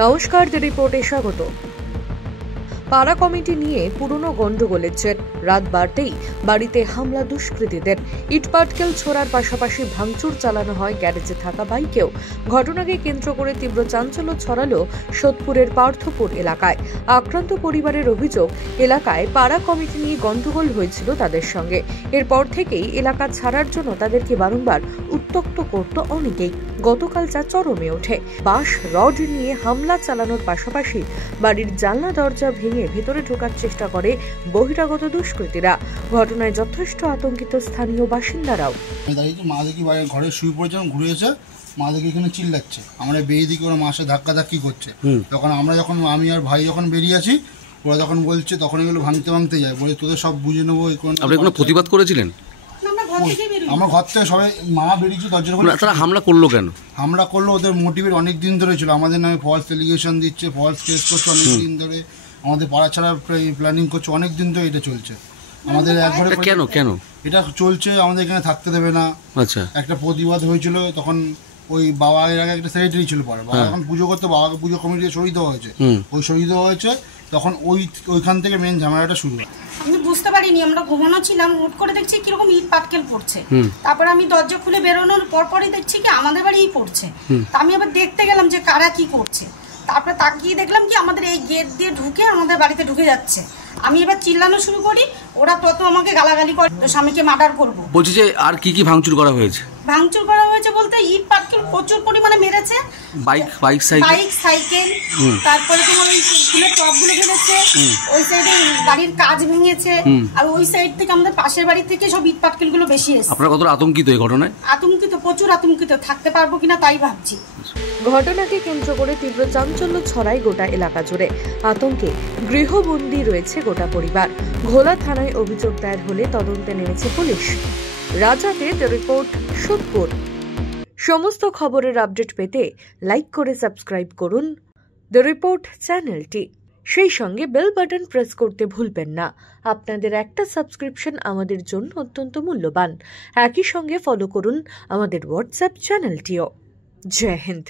নমস্কার, দ্য রিপোর্টে স্বাগত। পাড়া কমিটি নিয়ে পুরনো গন্ডগোলের জের রাত বাড়তেই বাড়িতে হামলা দুষ্কৃতীদের। ইটপাটকেল ছোড়ার পাশাপাশি ভাঙচুর চালানো হয় গ্যারেজে থাকা বাইকেও। ঘটনাকে কেন্দ্র করে তীব্র চাঞ্চল্য ছড়ালো সোদপুরের পার্থপুর এলাকায়। আক্রান্ত পরিবারের অভিযোগ, এলাকায় পাড়া কমিটি নিয়ে গন্ডগোল হয়েছিল তাদের সঙ্গে। এরপর থেকেই এলাকা ছাড়ার জন্য তাদেরকে বারংবার উত্ত্যক্ত করত অনেকেই। গতকাল যা চরমে ওঠে, বাঁশ রড নিয়ে হামলা চালানোর পাশাপাশি বাড়ির জানলা দরজা ভেঙে ভেতরে ঢোকার চেষ্টা করে বহিরাগত দুষ্কৃতীরা। ঘটনায় যথেষ্ট আতঙ্কিত স্থানীয় বাসিন্দারাও। মা দেখি ঘরে শুয়ে পড়েছিলাম, ঘুরে এসে মা দেখি এখানে চিল্লাচ্ছে, আমরা বেরিয়ে দিকে ওরা মাসে ধাক্কি করছে। তখন আমি আর ভাই যখন বেরিয়ে আসি, ওরা তখন বলছে, তখন এগুলো ভাঙতে যায়, বলে তোদের সব বুঝে নেবো। আপনি কোনো প্রতিবাদ করেছিলেন? আমার ঘর থেকে সবাই মা বেরিয়েছে, দরজার উপর। তারা হামলা করলো কেন? হামলা করলো ওদের মোটিভের অনেক দিন ধরে ছিল, আমাদের নামে ফলস এলিগেশন দিচ্ছে, ফলস কেস করছে অনেক দিন ধরে, আমাদের পাড়া ছাড়া প্ল্যানিং করছে অনেক দিন ধরে। এটা চলছে আমাদের একবারে। কেন এটা চলছে? আমাদের এখানে থাকতে দেবে না। আচ্ছা, একটা প্রতিবাদ হয়েছিল তখন। ওই বাবা এর আগে একটা সেক্রেটারি ছিল, পরে বাবা যখন পুজো করতে, বাবাকে পুজো কমিটি শহীদ হয়েছে, ওই শহীদ হয়েছে, তখন ওইখান থেকে মেন ঝামেলাটা শুরু হয়। আমি বুঝতে পারিনি, আমরা ঘুমানো ছিলাম, হুট করে দেখছি কিরকম ইট পাটকেল পড়ছে। তারপর আমি দরজা খুলে বেরোনোর পরপরই দেখছি কি আমাদের বাড়িই পড়ছে। তা আমি আবার দেখতে গেলাম যে কারা কি করছে। তারপরে তাকিয়ে দেখলাম কি আমাদের এই গেট দিয়ে ঢুকে আমাদের বাড়িতে ঢুকে যাচ্ছে। আমি এবার চিল্লানো শুরু করি, ওরা তত আমাকে গালাগালি করে, স্বামীকে মার্ডার করবো বলছি। যে আর কি কি ভাঙচুর করা হয়েছে? ভাঙচুর করা হয়েছে বলতে ইট পাটকেল প্রচুর পরিমাণে মেরেছে। বাইক সাইকেল, তারপরে তোমার ওই ফুলের টবগুলো ভেঙেছে, ওই সাইডে বাড়ির কাজ ভেঙেছে, আর ওই সাইড থেকে আমাদের পাশের বাড়ি থেকে সব ইট পাটকেল গুলো বেশি এসেছে। আপনারা কতটা আতঙ্কিত এই ঘটনায়? আতঙ্কিত, প্রচুর আতঙ্কিত, থাকতে পারবো কিনা তাই ভাবছি। ঘটনাকে কেন্দ্র করে তীব্র চাঞ্চল্য ছড়ায় গোটা এলাকা জুড়ে। আতঙ্কে গৃহবন্দী রয়েছে গোটা পরিবার। ঘোলা থানায় অভিযোগ দায়ের হলে তদন্তে নেমেছে পুলিশ। রাজাতে দ্য রিপোর্ট, সোদপুর। সমস্ত খবরের আপডেট পেতে লাইক করে সাবস্ক্রাইব করুন দ্য রিপোর্ট চ্যানেলটি। সেই সঙ্গে বেল বাটন প্রেস করতে ভুলবেন না। আপনাদের একটা সাবস্ক্রিপশন আমাদের জন্য অত্যন্ত মূল্যবান। একই সঙ্গে ফলো করুন আমাদের হোয়াটসঅ্যাপ চ্যানেলটিও। জয় হিন্দ।